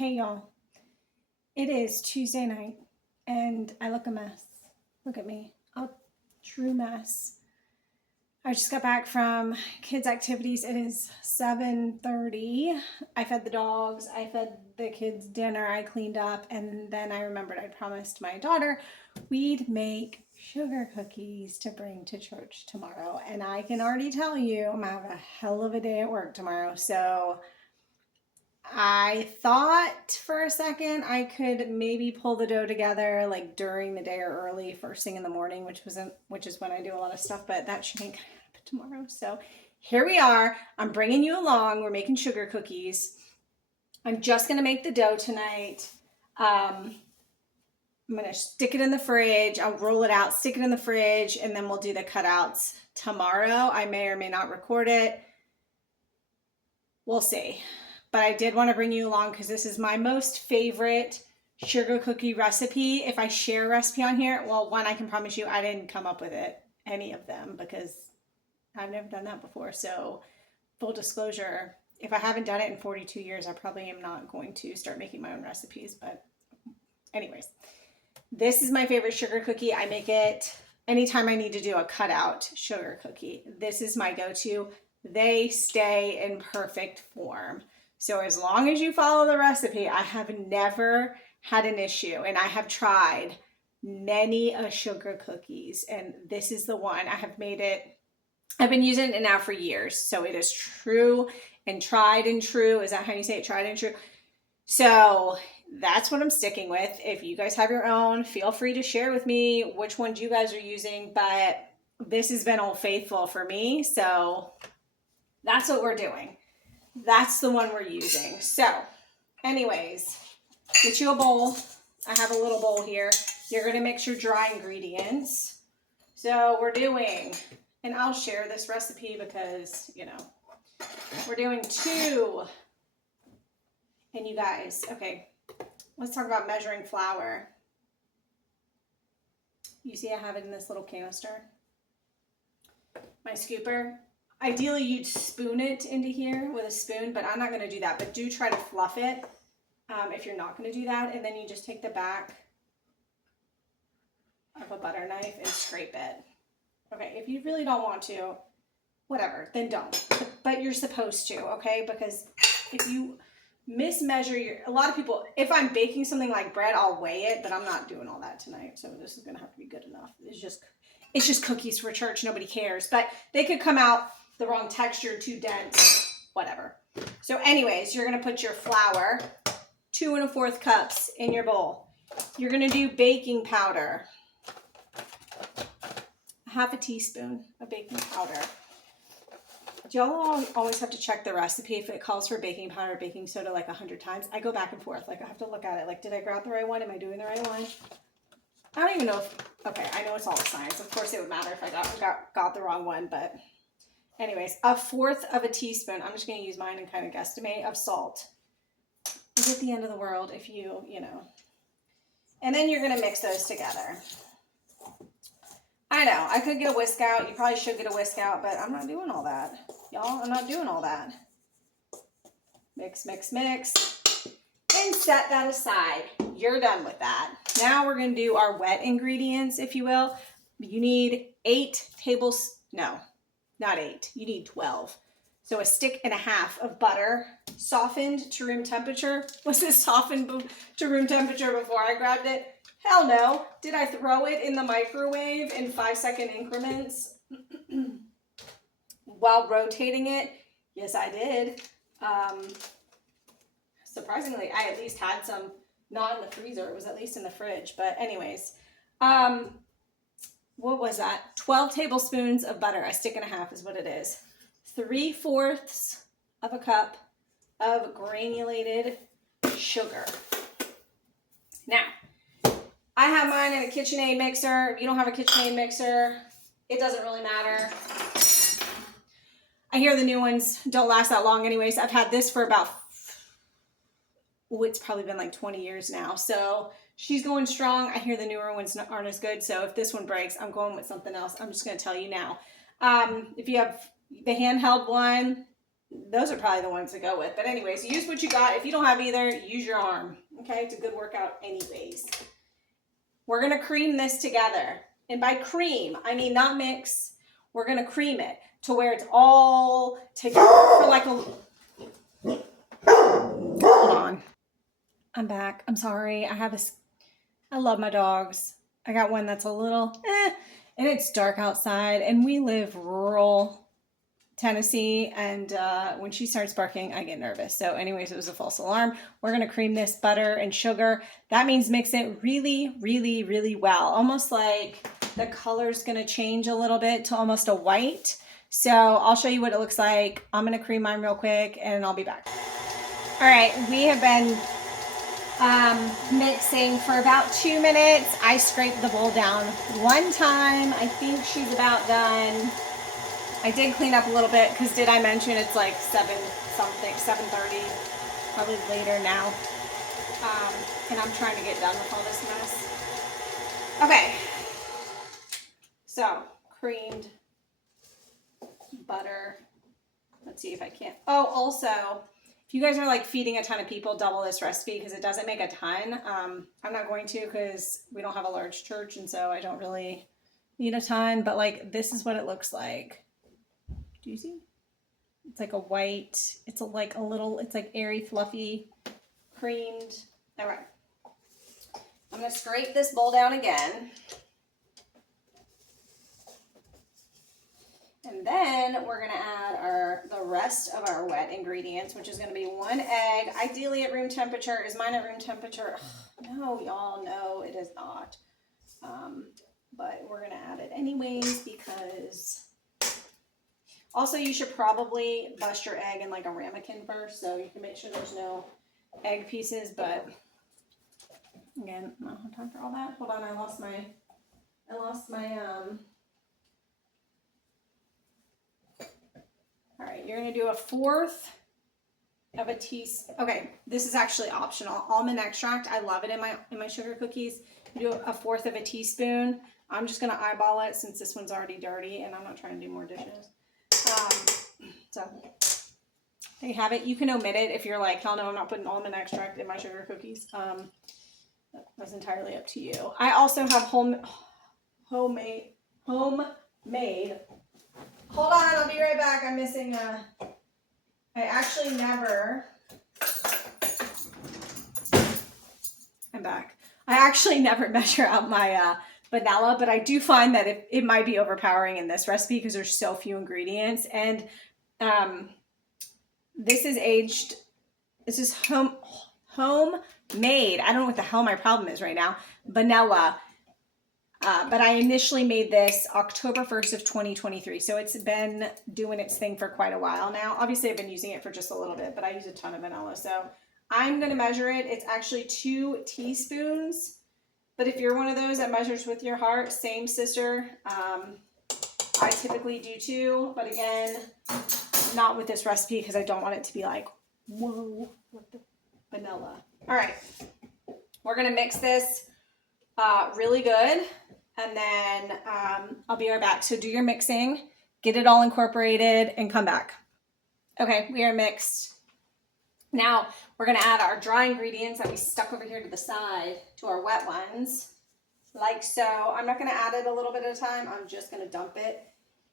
Hey y'all, it is Tuesday night and I look a mess. Look at me, a true mess. I just got back from kids' activities. It is 7:30. I fed the dogs, I fed the kids dinner, I cleaned up, and then I remembered I promised my daughter we'd make sugar cookies to bring to church tomorrow. And I can already tell you I'm gonna have a hell of a day at work tomorrow. So I thought for a second I could maybe pull the dough together like during the day or early first thing in the morning, which is when I do a lot of stuff, but that should ain't gonna happen tomorrow. So here we are. I'm bringing you along. We're making sugar cookies. I'm just gonna make the dough tonight. I'm gonna stick it in the fridge. I'll roll it out, stick it in the fridge, and then we'll do the cutouts tomorrow. I may or may not record it. We'll see. But I did want to bring you along because this is my most favorite sugar cookie recipe. If I share a recipe on here, well, one, I can promise you I didn't come up with it, any of them, because I've never done that before. So full disclosure, if I haven't done it in 42 years, I probably am not going to start making my own recipes. But anyways, this is my favorite sugar cookie. I make it anytime I need to do a cutout sugar cookie. This is my go-to. They stay in perfect form. So as long as you follow the recipe, I have never had an issue, and I have tried many sugar cookies, and this is the one. I have made it, I've been using it now for years, so it is true and tried and true. Is that how you say it? Tried and true. So that's what I'm sticking with. If you guys have your own, feel free to share with me which ones you guys are using, but this has been Old Faithful for me, so that's what we're doing. That's the one we're using. So anyways, get you a bowl. I have a little bowl here. You're going to mix your dry ingredients. So we're doing, and I'll share this recipe because, you know, we're doing 2. And you guys, okay, let's talk about measuring flour. You see I have it in this little canister. My scooper. Ideally, you'd spoon it into here with a spoon, but I'm not going to do that. But do try to fluff it if you're not going to do that. And then you just take the back of a butter knife and scrape it. Okay, if you really don't want to, whatever, then don't. But you're supposed to, okay? Because if you mismeasure a lot of people, if I'm baking something like bread, I'll weigh it, but I'm not doing all that tonight. So this is going to have to be good enough. It's just cookies for church. Nobody cares. But they could come out the wrong texture, too dense, whatever. So anyways, you're going to put your flour, 2 1/4 cups in your bowl. You're going to do baking powder, 1/2 teaspoon of baking powder. Y'all always have to check the recipe if it calls for baking powder or baking soda like 100 times. I go back and forth. Like I have to look at it. Like, did I grab the right one? Am I doing the right one? I don't even know if, okay, I know it's all science. Of course it would matter if I got the wrong one, but anyways, 1/4 teaspoon, I'm just going to use mine and kind of guesstimate, of salt. Is it the end of the world if you know. And then you're going to mix those together. I know, I could get a whisk out. You probably should get a whisk out, but I'm not doing all that. Y'all, I'm not doing all that. Mix, mix, mix. And set that aside. You're done with that. Now we're going to do our wet ingredients, if you will. You need 8 tablespoons, no, not 8. You need 12. So 1.5 sticks of butter, softened to room temperature. Was this softened to room temperature before I grabbed it? Hell no. Did I throw it in the microwave in 5-second increments while rotating it? Yes, I did. Surprisingly, I at least had some not in the freezer. It was at least in the fridge. But anyways, what was that? 12 tablespoons of butter. 1.5 sticks is what it is. 3/4 of a cup of granulated sugar. Now, I have mine in a KitchenAid mixer. If you don't have a KitchenAid mixer, it doesn't really matter. I hear the new ones don't last that long anyways. I've had this for about, it's probably been like 20 years now. So she's going strong. I hear the newer ones aren't as good. So if this one breaks, I'm going with something else. I'm just going to tell you now. If you have the handheld one, those are probably the ones to go with. But anyways, use what you got. If you don't have either, use your arm. Okay, it's a good workout anyways. We're gonna cream this together. And by cream, I mean not mix. We're gonna cream it to where it's all together for like a... Hold on. I'm back. I'm sorry. I love my dogs. I got one that's a little, and it's dark outside, and we live rural Tennessee, and when she starts barking, I get nervous. So anyways, it was a false alarm. We're going to cream this butter and sugar. That means mix it really, really, really well. Almost like the color's going to change a little bit to almost a white. So I'll show you what it looks like. I'm going to cream mine real quick, and I'll be back. All right, we have been mixing for about 2 minutes. I scraped the bowl down one time. I think she's about done. I did clean up a little bit because did I mention it's like 7 something, 7:30, probably later now. And I'm trying to get done with all this mess. Okay, so creamed butter. Let's see if I can. Oh, also, if you guys are like feeding a ton of people, double this recipe because it doesn't make a ton. I'm not going to because we don't have a large church, and so I don't really need a ton, but like this is what it looks like. Do you see? It's like a white, it's like a little, it's like airy, fluffy, creamed. All right. I'm going to scrape this bowl down again. And then we're going to add the rest of our wet ingredients, which is going to be 1 egg. Ideally at room temperature. Is mine at room temperature? No, y'all, no, it is not. But we're going to add it anyways because... Also, you should probably bust your egg in like a ramekin first, so you can make sure there's no egg pieces, but again, I don't have time for all that. Hold on, I lost my, all right, you're gonna do 1/4 of a teaspoon. Okay, this is actually optional. Almond extract, I love it in my sugar cookies. You do 1/4 of a teaspoon. I'm just gonna eyeball it since this one's already dirty and I'm not trying to do more dishes. So there you have it. You can omit it if you're like, hell no, I'm not putting almond extract in my sugar cookies. That's entirely up to you. I also have homemade. Hold on, I'll be right back. I'm missing I'm back. I actually never measure out my vanilla, but I do find that it might be overpowering in this recipe because there's so few ingredients. And this is aged, this is homemade. I don't know what the hell my problem is right now. Vanilla. But I initially made this October 1st of 2023. So it's been doing its thing for quite a while now. Obviously I've been using it for just a little bit, but I use a ton of vanilla. So I'm going to measure it. It's actually 2 teaspoons. But if you're one of those that measures with your heart, same sister. I typically do 2, but again, not with this recipe because I don't want it to be like, whoa, what the vanilla. All right, we're gonna mix this really good, and then I'll be right back. So do your mixing, get it all incorporated, and come back. Okay, we are mixed. Now we're gonna add our dry ingredients that we stuck over here to the side to our wet ones, like so. I'm not gonna add it a little bit at a time. I'm just gonna dump it.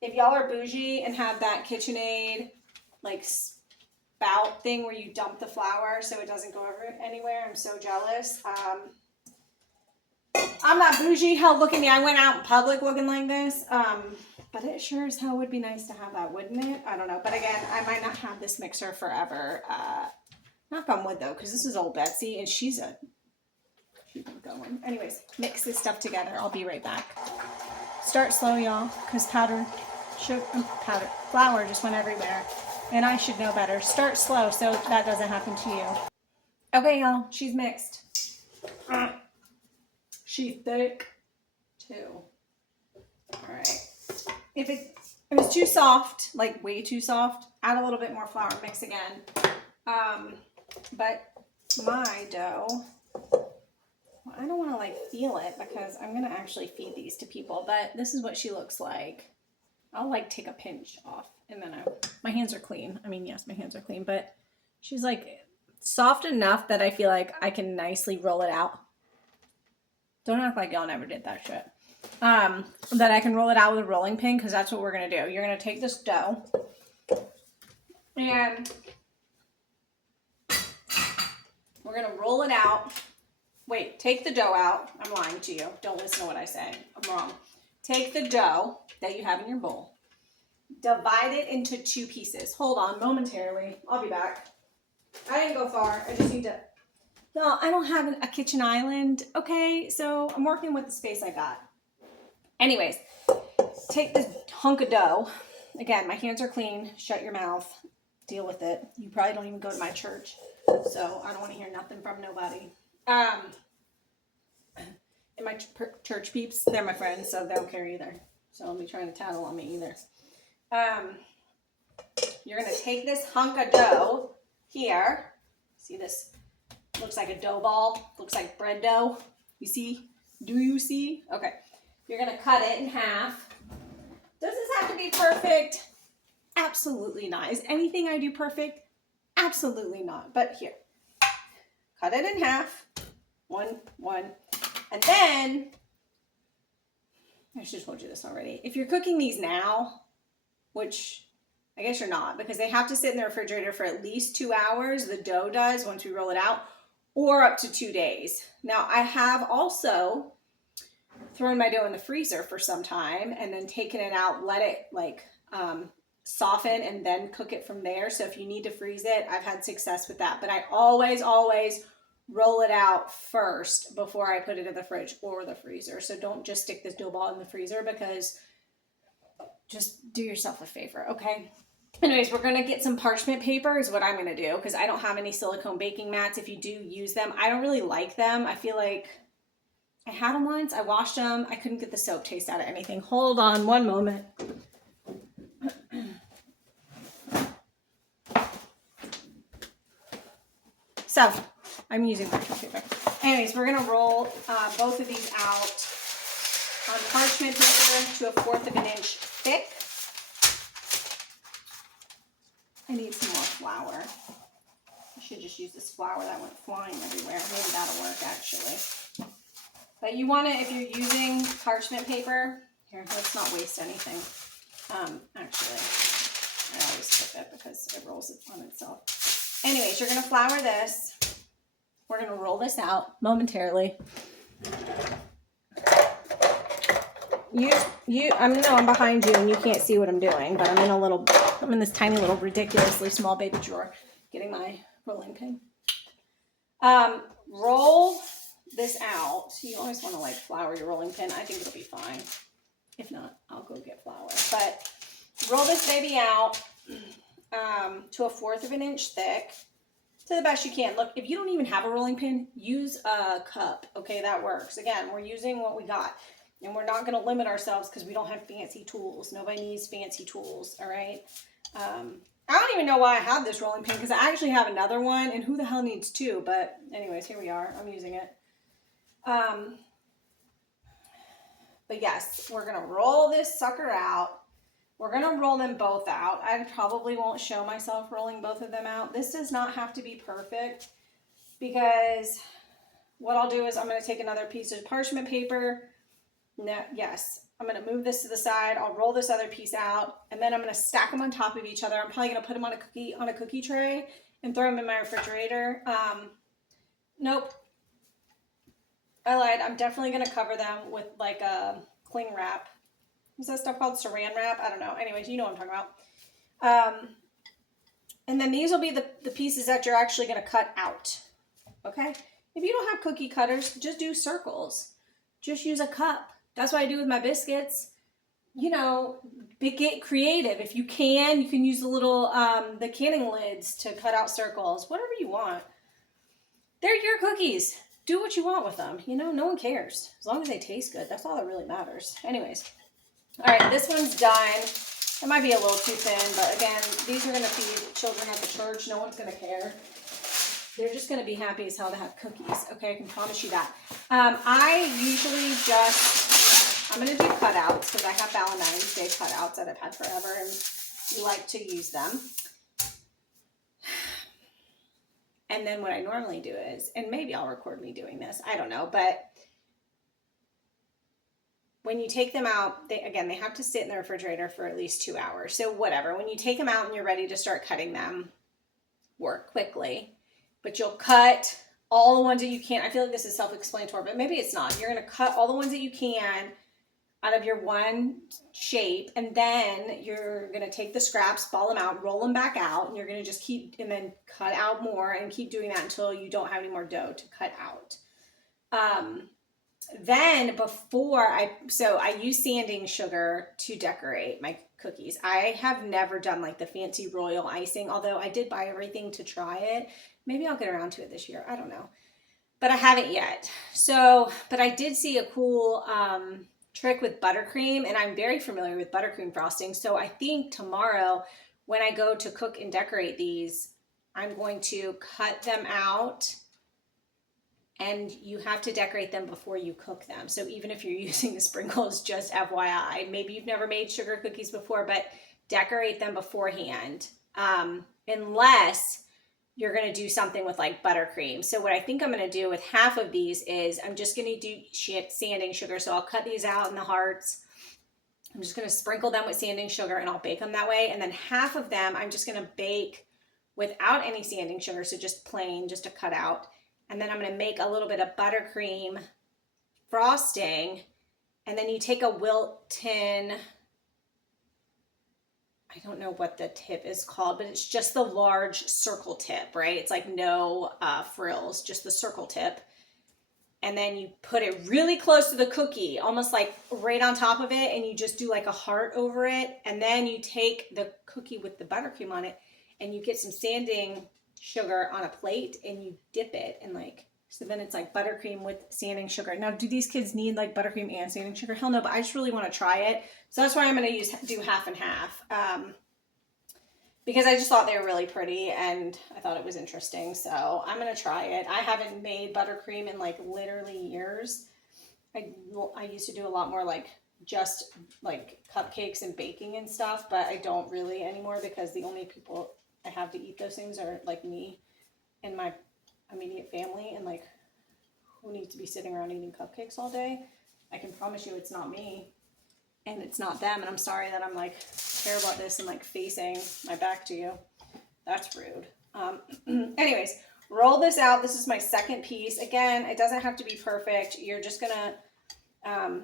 If y'all are bougie and have that KitchenAid like spout thing where you dump the flour so it doesn't go anywhere, I'm so jealous. I'm not bougie. Hell, look at me. I went out in public looking like this. But it sure as hell would be nice to have that, wouldn't it? I don't know. But again, I might not have this mixer forever. Knock on wood though, because this is old Betsy and she's going. Anyways, mix this stuff together. I'll be right back. Start slow, y'all, because flour just went everywhere. And I should know better. Start slow so that doesn't happen to you. Okay, y'all, she's mixed. She's thick too. All right. If it was too soft, like way too soft, add a little bit more flour, mix again. But my dough, well, I don't want to like feel it because I'm going to actually feed these to people, but this is what she looks like. I'll like take a pinch off And then my hands are clean. I mean, yes, my hands are clean, but she's like soft enough that I feel like I can nicely roll it out. Don't act like y'all never did that shit. That I can roll it out with a rolling pin, because that's what we're going to do. You're going to take this dough and we're going to roll it out. Wait, take the dough out. I'm lying to you. Don't listen to what I say. I'm wrong. Take the dough that you have in your bowl. Divide it into 2 pieces. Hold on momentarily. I'll be back. I didn't go far. I just need to... No, I don't have a kitchen island. Okay, so I'm working with the space I got. Anyways, take this hunk of dough. Again, my hands are clean. Shut your mouth. Deal with it. You probably don't even go to my church, so I don't want to hear nothing from nobody. And my church peeps, they're my friends, so they don't care either. So don't be trying to tattle on me either. You're going to take this hunk of dough here. See this? Looks like a dough ball. Looks like bread dough. You see? Do you see? Okay. You're going to cut it in half. Does this have to be perfect? Absolutely not. Is anything I do perfect? Absolutely not. But here. Cut it in half. One. And then, I should have told you this already. If you're cooking these now, which I guess you're not, because they have to sit in the refrigerator for at least 2 hours, the dough does, once we roll it out, or up to 2 days. Now, I have also thrown my dough in the freezer for some time and then taken it out, let it like soften, and then cook it from there. So if you need to freeze it, I've had success with that. But I always roll it out first before I put it in the fridge or the freezer. So don't just stick this dough ball in the freezer, because just do yourself a favor, okay? Anyways, we're going to get some parchment paper is what I'm going to do, because I don't have any silicone baking mats. If you do use them, I don't really like them. I feel like I had them once. I washed them. I couldn't get the soap taste out of anything. Hold on one moment. So I'm using parchment paper. Anyways, we're going to roll both of these out on parchment paper to 1/4 of an inch thick. I need some more flour. I should just use this flour that went flying everywhere. Maybe that'll work, actually. But you want to, if you're using parchment paper, here, let's not waste anything. Actually, I always tip it because it rolls it on itself. Anyways, you're going to flour this. We're going to roll this out momentarily. I'm behind you and you can't see what I'm doing, but I'm in this tiny little ridiculously small baby drawer getting my rolling pin. Roll this out. You always want to like flour your rolling pin. I think it'll be fine. If not, I'll go get flour. But roll this baby out to 1/4 of an inch thick to the best you can. Look, if you don't even have a rolling pin, use a cup. Okay, that works. Again, we're using what we got. And we're not going to limit ourselves because we don't have fancy tools. Nobody needs fancy tools, all right? I don't even know why I have this rolling pin, because I actually have another one, and who the hell needs 2? But anyways, here we are. I'm using it. But yes, we're going to roll this sucker out. We're going to roll them both out. I probably won't show myself rolling both of them out. This does not have to be perfect, because what I'll do is I'm going to take another piece of parchment paper. Now, yes, I'm going to move this to the side. I'll roll this other piece out, and then I'm going to stack them on top of each other. I'm probably going to put them on a cookie tray and throw them in my refrigerator. Nope. I lied. I'm definitely going to cover them with like a cling wrap. What's that stuff called? Saran wrap? I don't know. Anyways, you know what I'm talking about. And then these will be the pieces that you're actually going to cut out. Okay? If you don't have cookie cutters, just do circles. Just use a cup. That's what I do with my biscuits. You know, get creative. If you can use the little, the canning lids to cut out circles. Whatever you want. They're your cookies. Do what you want with them. You know, no one cares. As long as they taste good. That's all that really matters. Anyways. All right, this one's done. It might be a little too thin, but again, these are going to feed children at the church. No one's going to care. They're just going to be happy as hell to have cookies. Okay, I can promise you that. I usually I'm going to do cutouts because I have Valentine's Day cutouts that I've had forever. And you like to use them. And then what I normally do is, and maybe I'll record me doing this, I don't know, but when you take them out, they have to sit in the refrigerator for at least 2 hours. So whatever, when you take them out and you're ready to start cutting them, work quickly, but you'll cut all the ones that you can. I feel like this is self-explanatory, but maybe it's not. You're going to cut all the ones that you can out of your one shape, and then you're going to take the scraps, ball them out, roll them back out, and you're going to just keep, and then cut out more and keep doing that until you don't have any more dough to cut out. Then I use sanding sugar to decorate my cookies. I have never done like the fancy royal icing, although I did buy everything to try it. Maybe I'll get around to it this year. I don't know, but I haven't yet. So, but I did see a cool trick with buttercream, and I'm very familiar with buttercream frosting. So I think tomorrow when I go to cook and decorate these, I'm going to cut them out, and you have to decorate them before you cook them. So even if you're using the sprinkles, just FYI, maybe you've never made sugar cookies before, but decorate them beforehand. Unless you're going to do something with like buttercream. So what I think I'm going to do with half of these is I'm just going to do sanding sugar. So I'll cut these out in the hearts. I'm just going to sprinkle them with sanding sugar and I'll bake them that way. And then half of them I'm just going to bake without any sanding sugar. So just plain, just a cut out. And then I'm going to make a little bit of buttercream frosting. And then you take a Wilton, I don't know what the tip is called, but it's just the large circle tip, right? It's like no frills, just the circle tip. And then you put it really close to the cookie, almost like right on top of it, and you just do like a heart over it. And then you take the cookie with the buttercream on it, and you get some sanding sugar on a plate, and you dip it, and like, so then it's like buttercream with sanding sugar. Now, do these kids need like buttercream and sanding sugar? Hell no, but I just really want to try it. So that's why I'm going to do half and half. Because I just thought they were really pretty and I thought it was interesting. So I'm going to try it. I haven't made buttercream in like literally years. I used to do a lot more like just like cupcakes and baking and stuff, but I don't really anymore because the only people I have to eat those things are like me and my immediate family, and like who needs to be sitting around eating cupcakes all day? I can promise you it's not me and it's not them, and I'm sorry that I'm like terrible at this and like facing my back to you. That's rude. Anyways, roll this out. This is my second piece. Again, it doesn't have to be perfect. You're just gonna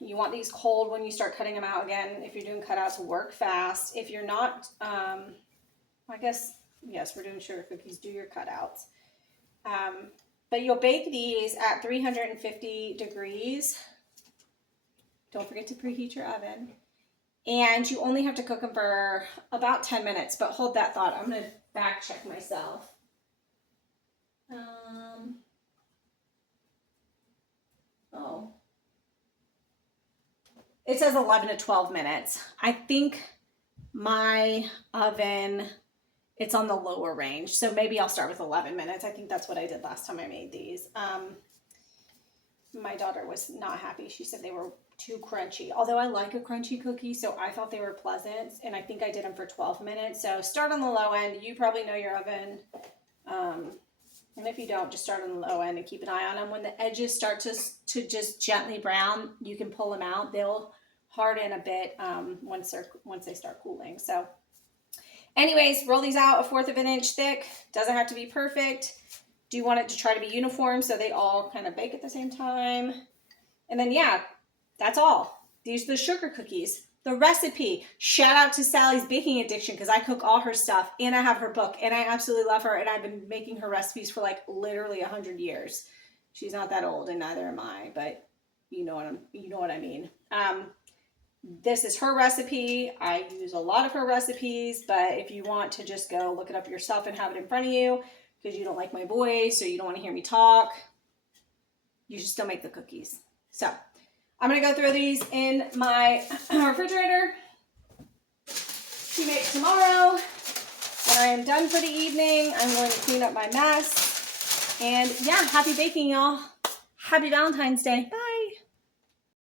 you want these cold when you start cutting them out. Again, if you're doing cutouts, work fast. If you're not, I guess, yes, we're doing sugar cookies, do your cutouts. But you'll bake these at 350 degrees. Don't forget to preheat your oven. And you only have to cook them for about 10 minutes, but hold that thought. I'm going to back check myself. It says 11 to 12 minutes. I think my oven, it's on the lower range. So maybe I'll start with 11 minutes. I think that's what I did last time I made these. My daughter was not happy. She said they were too crunchy. Although I like a crunchy cookie, so I thought they were pleasant. And I think I did them for 12 minutes. So start on the low end. You probably know your oven. And if you don't, just start on the low end and keep an eye on them. When the edges start to just gently brown, you can pull them out. They'll harden a bit once they start cooling. So anyways, roll these out 1/4 of an inch thick. Doesn't have to be perfect. Do you want it to try to be uniform so they all kind of bake at the same time? And then, yeah, that's all. These are the sugar cookies. The recipe. Shout out to Sally's Baking Addiction because I cook all her stuff and I have her book and I absolutely love her, and I've been making her recipes for like literally 100 years. She's not that old and neither am I, but you know what I mean. This is her recipe. I use a lot of her recipes, but if you want to just go look it up yourself and have it in front of you because you don't like my voice or you don't want to hear me talk, you should still make the cookies. So I'm going to go throw these in my refrigerator to make tomorrow. When I am done for the evening, I'm going to clean up my mess. And yeah, happy baking, y'all. Happy Valentine's Day. Bye.